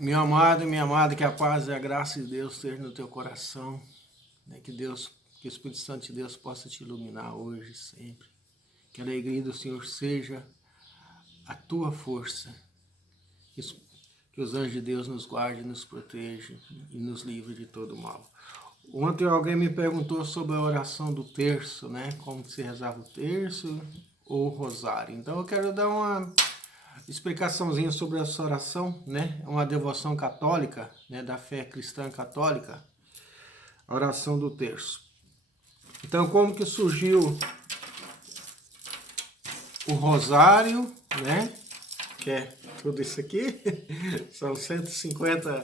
Meu amado e minha amada, que a paz e a graça de Deus esteja no teu coração, né? Que o Espírito Santo de Deus possa te iluminar hoje e sempre. Que a alegria do Senhor seja a tua força. Que os anjos de Deus nos guardem, nos protejam e nos livre de todo mal. Ontem alguém me perguntou sobre a oração do terço, né? Como se rezava o terço ou o rosário. Então eu quero dar uma explicaçãozinha sobre essa oração, né? É uma devoção católica, né? Da fé cristã católica, a oração do terço. Então, como que surgiu o rosário, né? Que é tudo isso aqui, são 150,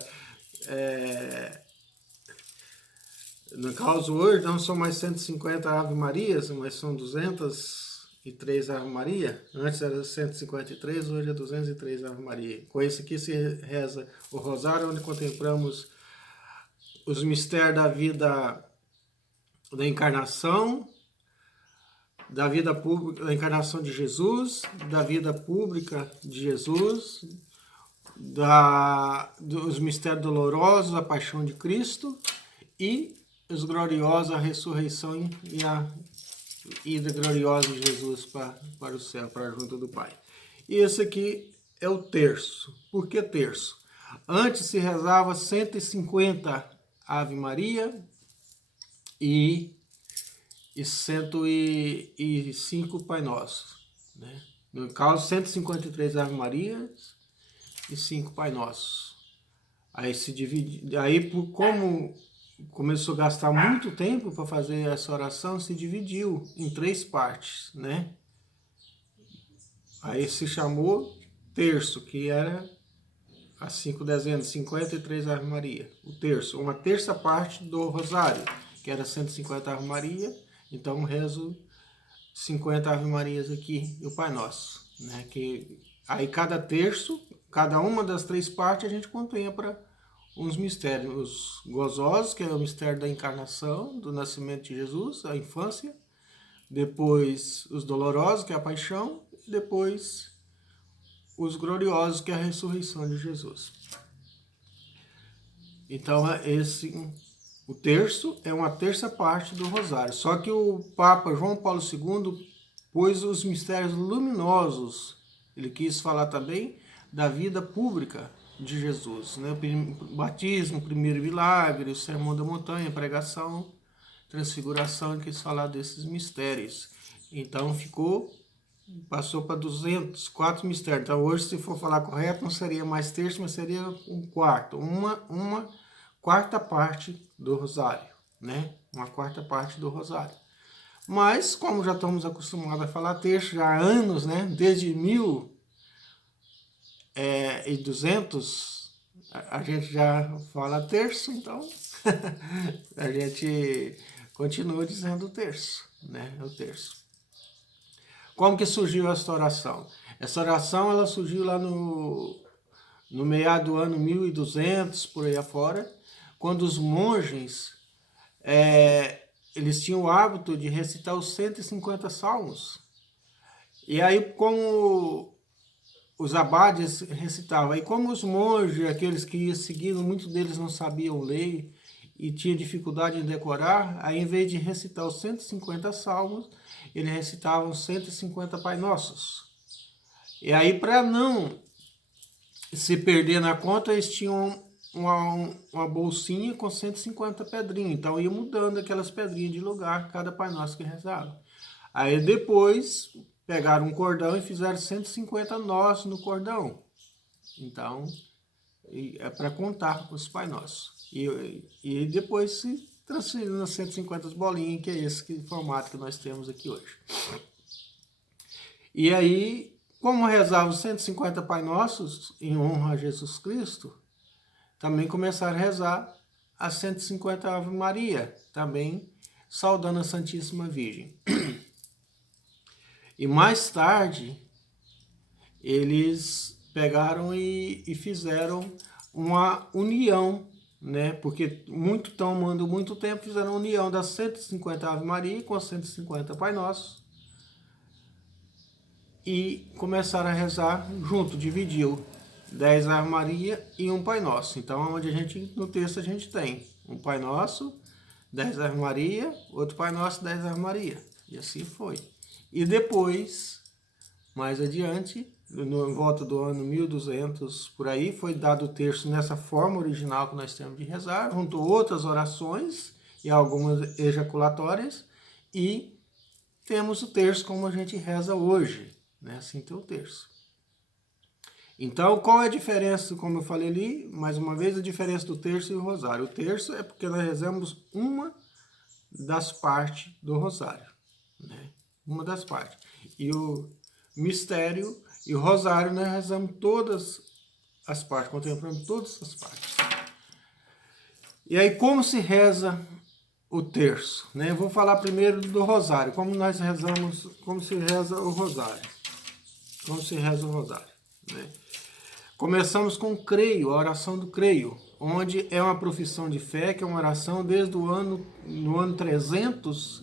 no caso hoje não são mais 150 Ave Marias, mas são 203 Ave Maria. Antes era 153, hoje é 203 Ave Maria. Com isso aqui se reza o rosário, onde contemplamos os mistérios da vida da encarnação, da vida pública, da encarnação de Jesus, da vida pública de Jesus, dos mistérios dolorosos, a paixão de Cristo e os gloriosos, a ressurreição e a ida gloriosa de Jesus para o céu, para junto do Pai. E esse aqui é o terço. Por que terço? Antes se rezava 150 Ave Maria e 105 Pai Nosso, né? No caso, 153 Ave Marias e 5 Pai Nossos. Aí se divide, aí como começou a gastar muito tempo para fazer essa oração, se dividiu em 3 partes, né? Aí se chamou terço, que era as 5 dezenas, 53 Ave Maria. O terço, uma terça parte do rosário, que era 150 Ave Maria. Então rezo 50 Ave Marias aqui e o Pai Nosso, né? Que aí cada terço, cada uma das 3 partes a gente contempla uns mistérios, os gozosos, que é o mistério da encarnação, do nascimento de Jesus, a infância, depois os dolorosos, que é a paixão, e depois os gloriosos, que é a ressurreição de Jesus. Então o terço é uma terça parte do rosário. Só que o Papa João Paulo II pôs os mistérios luminosos. Ele quis falar também da vida pública de Jesus, né? O batismo, o primeiro milagre, o sermão da montanha, a pregação, transfiguração. Ele quis falar desses mistérios. Então passou para 204 mistérios. Então hoje, se for falar correto, não seria mais terço, mas seria um quarto, uma quarta parte do rosário, né? Uma quarta parte do rosário. Mas, como já estamos acostumados a falar terço já há anos, né? Desde 1200, a gente já fala terço, então a gente continua dizendo terço, né? É o terço. Como que surgiu essa oração? Essa oração ela surgiu lá no meado do ano 1200, por aí afora, quando os monges eles tinham o hábito de recitar os 150 salmos. E aí, como os abades recitavam, e como os monges, aqueles que iam seguindo, muitos deles não sabiam ler e tinham dificuldade em decorar, aí em vez de recitar os 150 salmos, eles recitavam 150 Pai Nossos. E aí, para não se perder na conta, eles tinham uma bolsinha com 150 pedrinhas. Então, ia mudando aquelas pedrinhas de lugar, cada Pai Nosso que rezava. Aí, depois, pegaram um cordão e fizeram 150 nós no cordão. Então, é para contar os Pai Nossos. E depois se transferindo nas 150 bolinhas, que é esse formato que nós temos aqui hoje. E aí, como rezava os 150 Pai Nossos em honra a Jesus Cristo, também começaram a rezar as 150 Ave Maria, também saudando a Santíssima Virgem. E mais tarde, eles pegaram e fizeram uma união, né? Porque tomando muito tempo, fizeram a união das 150 Ave Maria com as 150 Pai Nosso. E começaram a rezar junto, dividiu. 10 Ave Maria e um Pai Nosso. Então, onde no texto a gente tem um Pai Nosso, 10 Ave Maria, outro Pai Nosso, 10 Ave Maria. E assim foi. E depois, mais adiante, em volta do ano 1200, por aí, foi dado o terço nessa forma original que nós temos de rezar, junto outras orações e algumas ejaculatórias, e temos o terço como a gente reza hoje, né? Assim tem o terço. Então, qual é a diferença, como eu falei ali, mais uma vez, a diferença do terço e o rosário? O terço é porque nós rezamos uma das partes do rosário, né? Uma das partes. E o mistério e o rosário, nós rezamos todas as partes, contemplamos todas as partes. E aí, como se reza o terço, né? Eu vou falar primeiro do rosário, como nós rezamos, como se reza o rosário. Como se reza o rosário, né? Começamos com creio, a oração do creio, onde é uma profissão de fé, que é uma oração desde o ano, no ano 300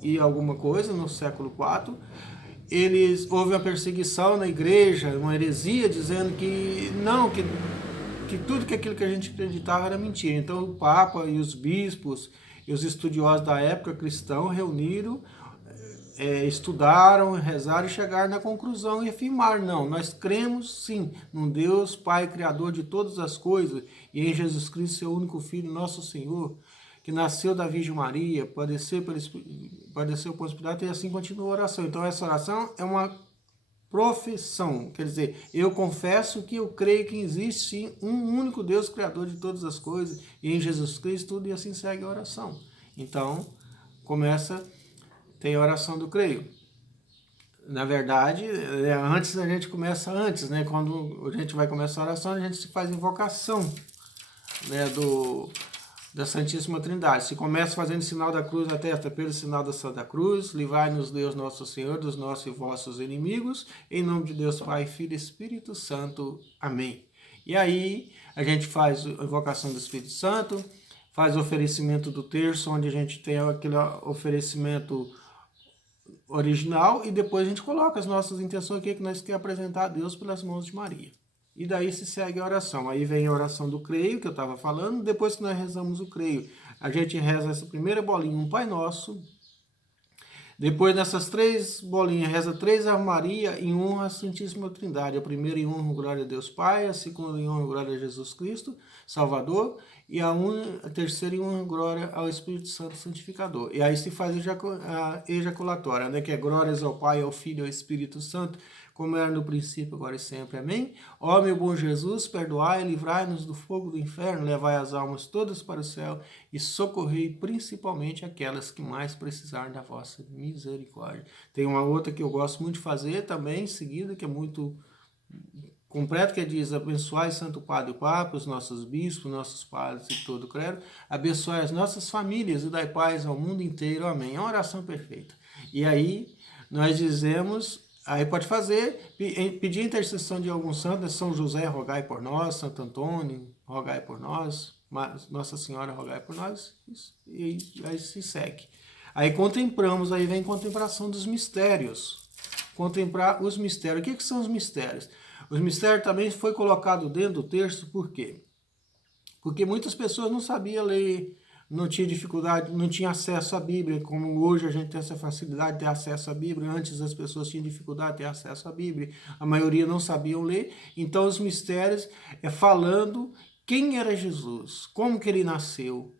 e alguma coisa, no século IV, houve uma perseguição na igreja, uma heresia, dizendo que não, que tudo que aquilo que a gente acreditava era mentira. Então o Papa e os bispos e os estudiosos da época cristão reuniram, estudaram, rezaram e chegaram na conclusão e afirmaram, não, nós cremos sim num Deus Pai Criador de todas as coisas e em Jesus Cristo, seu único Filho, nosso Senhor, que nasceu da Virgem Maria, padeceu por hospital e assim continua a oração. Então essa oração é uma profissão, quer dizer, eu confesso que eu creio que existe sim um único Deus Criador de todas as coisas e em Jesus Cristo tudo, e assim segue a oração. Então tem a oração do creio. Na verdade, antes a gente começa antes, né? Quando a gente vai começar a oração, a gente se faz invocação, né, da Santíssima Trindade. Se começa fazendo sinal da cruz na testa, pelo sinal da Santa Cruz, livrai-nos Deus nosso Senhor dos nossos e vossos inimigos, em nome de Deus Pai, Filho e Espírito Santo. Amém. E aí a gente faz a invocação do Espírito Santo, faz o oferecimento do terço, onde a gente tem aquele oferecimento original, e depois a gente coloca as nossas intenções, o que nós queremos apresentar a Deus pelas mãos de Maria. E daí se segue a oração. Aí vem a oração do creio, que eu estava falando. Depois que nós rezamos o creio, a gente reza essa primeira bolinha, um Pai Nosso. Depois nessas 3 bolinhas, reza 3 Ave Maria em honra à Santíssima Trindade. A primeira em honra, glória a Deus Pai. A segunda em honra, glória a Jesus Cristo, Salvador. E a terceira em honra, glória ao Espírito Santo Santificador. E aí se faz a ejaculatória, né? Que é glórias ao Pai, ao Filho e ao Espírito Santo, como era no princípio, agora e sempre. Amém? Ó meu bom Jesus, perdoai e livrai-nos do fogo do inferno, levai as almas todas para o céu e socorrei principalmente aquelas que mais precisarem da vossa misericórdia. Tem uma outra que eu gosto muito de fazer também, em seguida, que é muito completo, que diz: abençoai Santo Padre e Papa, os nossos bispos, nossos padres e todo o credo, abençoai as nossas famílias e dai paz ao mundo inteiro. Amém. É uma oração perfeita. E aí nós dizemos... Aí pode fazer, pedir a intercessão de algum santo, São José, rogai por nós, Santo Antônio, rogai por nós, Nossa Senhora, rogai por nós, e aí se segue. Aí contemplamos, aí vem a contemplação dos mistérios. Contemplar os mistérios. O que são os mistérios? Os mistérios também foi colocado dentro do texto, por quê? Porque muitas pessoas não sabiam ler, não tinha dificuldade, não tinha acesso à Bíblia, como hoje a gente tem essa facilidade de ter acesso à Bíblia. Antes as pessoas tinham dificuldade de ter acesso à Bíblia, a maioria não sabiam ler. Então os mistérios é falando quem era Jesus, como que ele nasceu,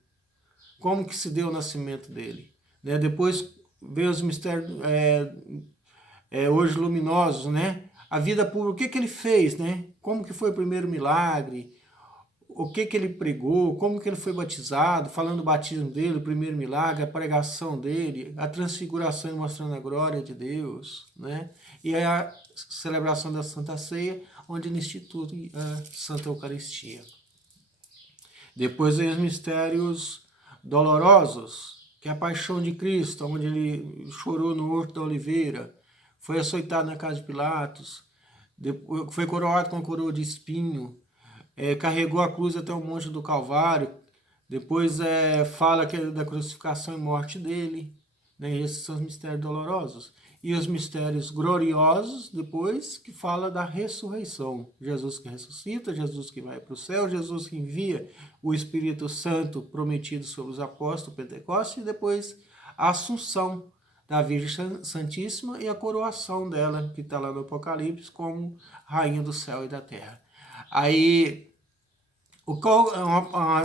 como que se deu o nascimento dele, né? Depois vem os mistérios hoje luminosos, né? A vida pública, o que ele fez, né? Como que foi o primeiro milagre, o que ele pregou, como que ele foi batizado, falando do batismo dele, o primeiro milagre, a pregação dele, a transfiguração mostrando a glória de Deus, né? E a celebração da Santa Ceia, onde ele institui a Santa Eucaristia. Depois vem os mistérios dolorosos, que é a paixão de Cristo, onde ele chorou no Horto da Oliveira, foi açoitado na casa de Pilatos, foi coroado com a coroa de espinho, carregou a cruz até o Monte do Calvário, depois fala da crucificação e morte dele, né? Esses são os mistérios dolorosos. e os mistérios gloriosos, depois, que fala da ressurreição. Jesus que ressuscita, Jesus que vai para o céu, Jesus que envia o Espírito Santo prometido sobre os apóstolos, Pentecostes, e depois a assunção da Virgem Santíssima e a coroação dela, que está lá no Apocalipse, como rainha do céu e da terra. Aí,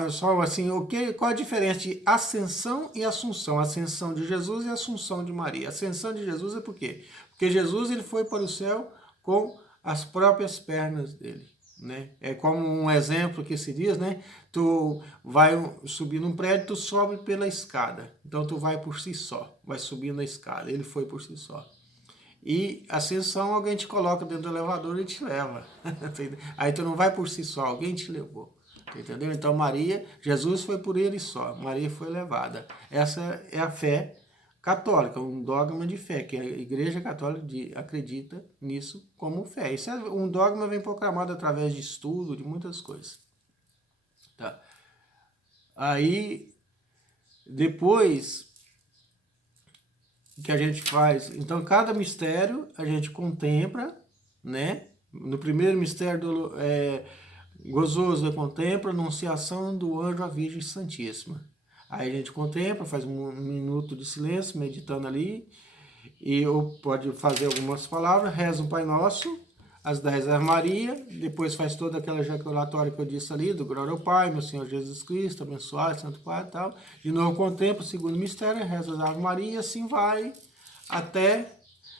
só assim, qual a diferença de ascensão e assunção? Ascensão de Jesus e assunção de Maria. Ascensão de Jesus é por quê? Porque Jesus ele foi para o céu com as próprias pernas dele. Né? É como um exemplo que se diz, né? Tu vai subir num prédio, tu sobe pela escada. Então tu vai por si só, vai subir na escada. Ele foi por si só. E ascensão, alguém te coloca dentro do elevador e te leva. Aí tu não vai por si só, alguém te levou. Entendeu? Então Jesus foi por ele só, Maria foi levada. Essa é a fé católica, um dogma de fé, que a Igreja Católica acredita nisso como fé. Isso é um dogma vem proclamado através de estudo, de muitas coisas. Tá. Aí, depois que a gente faz, então cada mistério a gente contempla, né? No primeiro mistério gozoso, contempla a anunciação do anjo à Virgem Santíssima. Aí a gente contempla, faz um minuto de silêncio, meditando ali, e ou pode fazer algumas palavras, reza um Pai Nosso, as 10 Ave Maria, depois faz toda aquela ejaculatória que eu disse ali, do glória ao Pai, meu Senhor Jesus Cristo, abençoado, Santo Pai e tal. De novo contempla o segundo mistério, reza as Ave Maria, e assim vai até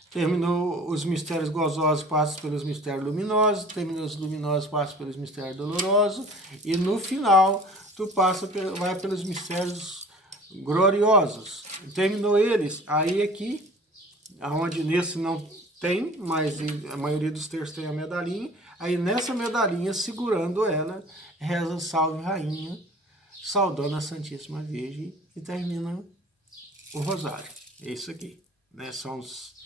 terminou os mistérios gozosos, passa pelos mistérios luminosos, terminou os luminosos, passa pelos mistérios dolorosos, e no final tu vai pelos mistérios gloriosos. Terminou eles, aí aqui, onde nesse não tem, mas a maioria dos terços tem a medalhinha, aí nessa medalhinha, segurando ela, reza Salve Rainha, saudando a Santíssima Virgem, e termina o rosário. É isso aqui, né? São os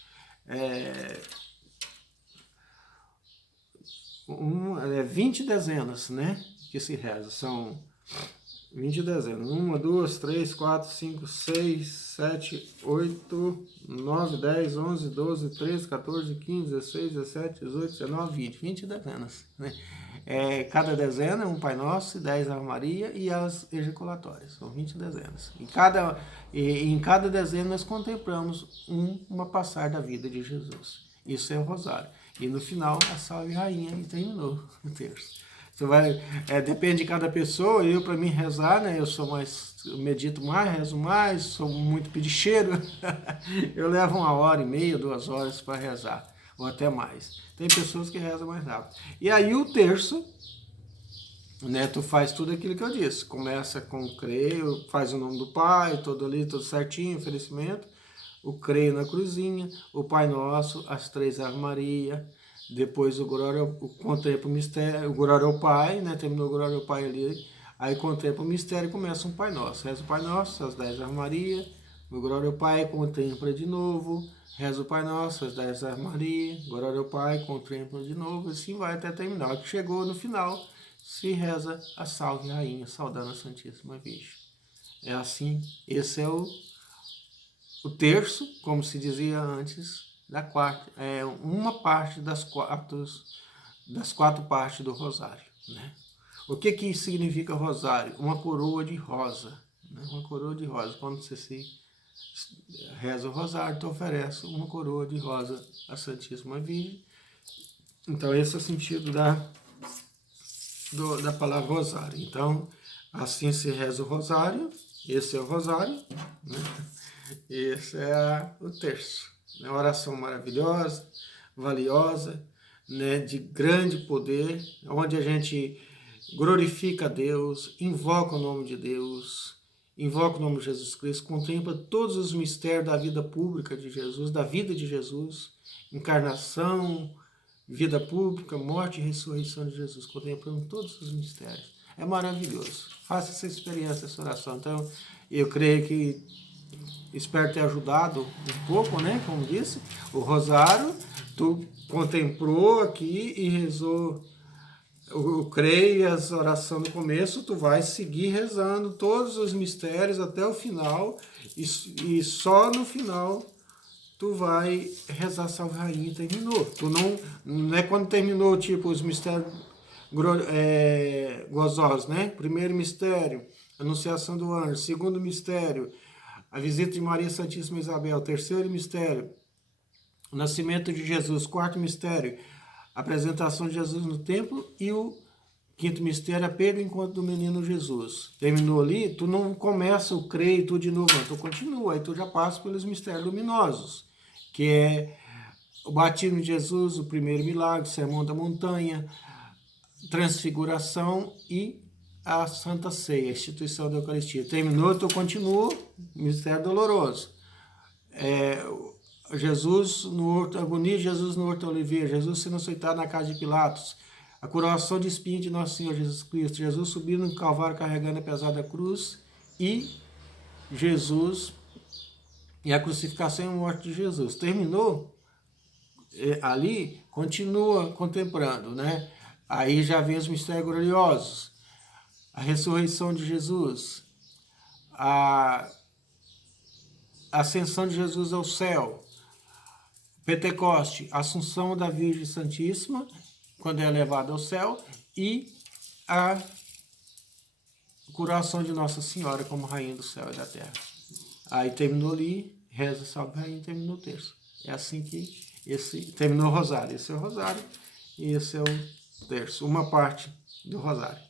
20 dezenas, né? Que se reza. São 20 dezenas. 1, 2, 3, 4, 5, 6, 7, 8, 9, 10, 11, 12, 13, 14, 15, 16, 17, 18, 19, 20. 20 dezenas, né? Cada dezena é um Pai Nosso, 10 Ave Maria e as ejaculatórias. São 20 dezenas. Em cada dezena nós contemplamos uma passar da vida de Jesus. Isso é o rosário. E no final, a Salve Rainha, e terminou o terço. Você depende de cada pessoa. Eu, para mim, rezar, né? Eu medito mais, rezo mais, sou muito pedicheiro. Eu levo 1h30, 2 horas para rezar, ou até mais. Tem pessoas que rezam mais rápido. E aí o terço, né? Tu faz tudo aquilo que eu disse. Começa com o creio, faz o nome do Pai, todo ali, tudo certinho, oferecimento. O creio na cruzinha, o Pai Nosso, as 3 Ave Maria. Depois contempla o mistério, o glória ao Pai, né? Terminou o glória ao Pai ali. Aí contempla o mistério e começa um Pai Nosso. Reza o Pai Nosso, as 10 Ave Maria. O glória ao Pai, contempla de novo. Reza o Pai Nosso, as 10 Ave Maria. Glória ao Pai, contempla de novo. Assim vai até terminar. Que chegou no final, se reza a Salve Rainha, saudando a Santíssima Virgem. É assim, esse é o terço, como se dizia antes, da quarta, uma parte das quatro partes do rosário, né? O que significa rosário? Uma coroa de rosa, né? Uma coroa de rosa. Quando você reza o rosário, tu oferece uma coroa de rosa à Santíssima Virgem. Então esse é o sentido da palavra rosário. Então, assim se reza o rosário, esse é o rosário, né? Esse é o terço. Uma oração maravilhosa, valiosa, né, de grande poder, onde a gente glorifica a Deus, invoca o nome de Deus, invoca o nome de Jesus Cristo, contempla todos os mistérios da vida pública de Jesus, da vida de Jesus, encarnação, vida pública, morte e ressurreição de Jesus, contemplando todos os mistérios. É maravilhoso. Faça essa experiência, essa oração. Então, eu creio que espero ter ajudado um pouco, né? Como disse, o rosário, tu contemplou aqui e rezou o creio e as orações no começo, tu vai seguir rezando todos os mistérios até o final, e só no final tu vai rezar Salve Rainha e terminou. Tu não é quando terminou, tipo, os mistérios gozosos, né? Primeiro mistério, Anunciação do Anjo. Segundo mistério, a visita de Maria Santíssima Isabel. Terceiro mistério, o nascimento de Jesus. Quarto mistério, a apresentação de Jesus no templo. E o quinto mistério, a perda e encontro do menino Jesus. Terminou ali, tu não começa o creio tudo de novo, não. Tu continua, aí tu já passa pelos mistérios luminosos, que é o batismo de Jesus, o primeiro milagre, o sermão da montanha, transfiguração e a Santa Ceia, a instituição da Eucaristia. Terminou, tu continua, mistério doloroso. Jesus no horto, agonia de Jesus no horto Oliveira, Jesus sendo açoitado na casa de Pilatos, a coroação de espinho de Nosso Senhor Jesus Cristo, Jesus subindo no Calvário carregando a pesada cruz e Jesus e a crucificação e a morte de Jesus. Terminou ali, continua contemplando, né? Aí já vem os mistérios gloriosos, a ressurreição de Jesus, a ascensão de Jesus ao céu, Pentecoste, a Assunção da Virgem Santíssima, quando é levada ao céu, e a coroação de Nossa Senhora como Rainha do Céu e da Terra. Aí terminou ali, reza Salve Rainha e terminou o terço. É assim que terminou o rosário. Esse é o rosário e esse é o terço, uma parte do rosário.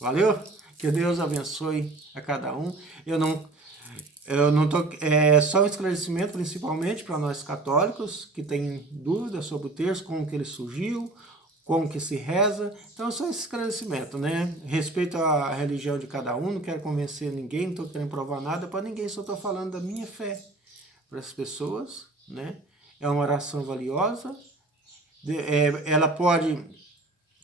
Valeu? Que Deus abençoe a cada um. Eu não tô, é só um esclarecimento, principalmente para nós católicos que têm dúvidas sobre o terço, como que ele surgiu, como que se reza. Então, só esse esclarecimento, né? Respeito à religião de cada um, não quero convencer ninguém, não estou querendo provar nada para ninguém, só estou falando da minha fé para as pessoas, né? É uma oração valiosa, ela pode,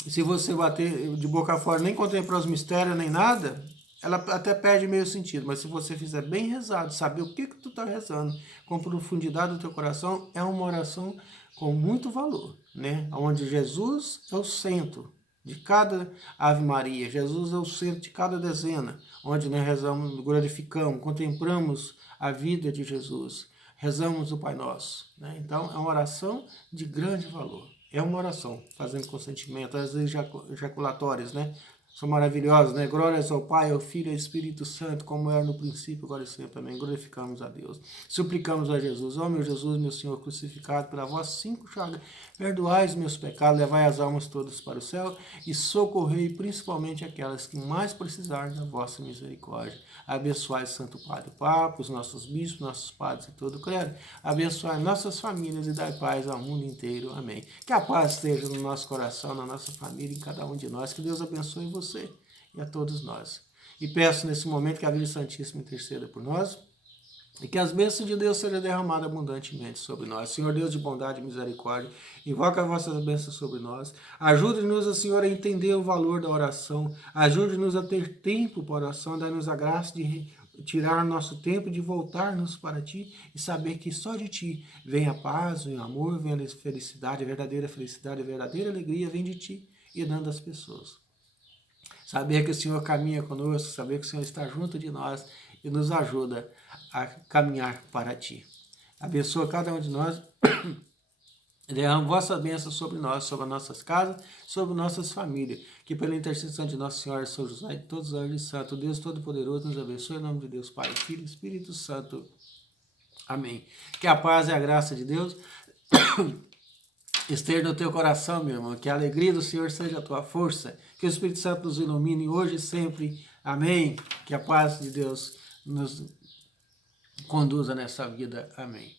se você bater de boca fora, nem contemplar os mistérios, nem nada, ela até perde meio sentido, mas se você fizer bem rezado, saber o que tu está rezando, com profundidade do teu coração, é uma oração com muito valor, né? Onde Jesus é o centro de cada Ave Maria, Jesus é o centro de cada dezena, onde nós rezamos, glorificamos, contemplamos a vida de Jesus, rezamos o Pai Nosso, né? Então é uma oração de grande valor. É uma oração, fazendo consentimento, as ejaculatórias, né? São maravilhosas, né? Glórias ao Pai, ao Filho e ao Espírito Santo, como era no princípio, agora e sempre. Amém. Glorificamos a Deus. Suplicamos a Jesus, ó meu Jesus, meu Senhor, crucificado pela vossa 5 chagas, perdoai os meus pecados, levai as almas todas para o céu e socorrei principalmente aquelas que mais precisarem da vossa misericórdia. Abençoai Santo Padre Papa, os nossos bispos, nossos padres e todo o credo. Abençoai nossas famílias e dai paz ao mundo inteiro. Amém. Que a paz esteja no nosso coração, na nossa família, em cada um de nós. Que Deus abençoe você e a todos nós. E peço nesse momento que a Virgem Santíssima interceda por nós e que as bênçãos de Deus sejam derramadas abundantemente sobre nós. Senhor Deus de bondade e misericórdia, invoca as vossas bênçãos sobre nós. Ajude-nos, Senhor, a entender o valor da oração. Ajude-nos a ter tempo para a oração. Dá-nos a graça de tirar nosso tempo, de voltar-nos para Ti e saber que só de Ti vem a paz, vem o amor, vem a felicidade, a verdadeira alegria vem de Ti e dando às pessoas. Saber que o Senhor caminha conosco, saber que o Senhor está junto de nós e nos ajuda a caminhar para Ti. Abençoa cada um de nós, derrama vossa bênção sobre nós, sobre as nossas casas, sobre nossas famílias, que pela intercessão de Nossa Senhora São José e de todos os anjos santos, Deus Todo-Poderoso nos abençoe, em nome de Deus Pai, Filho e Espírito Santo. Amém. Que a paz e a graça de Deus esteja no teu coração, meu irmão, que a alegria do Senhor seja a tua força, que o Espírito Santo nos ilumine hoje e sempre. Amém. Que a paz de Deus nos conduza nessa vida. Amém.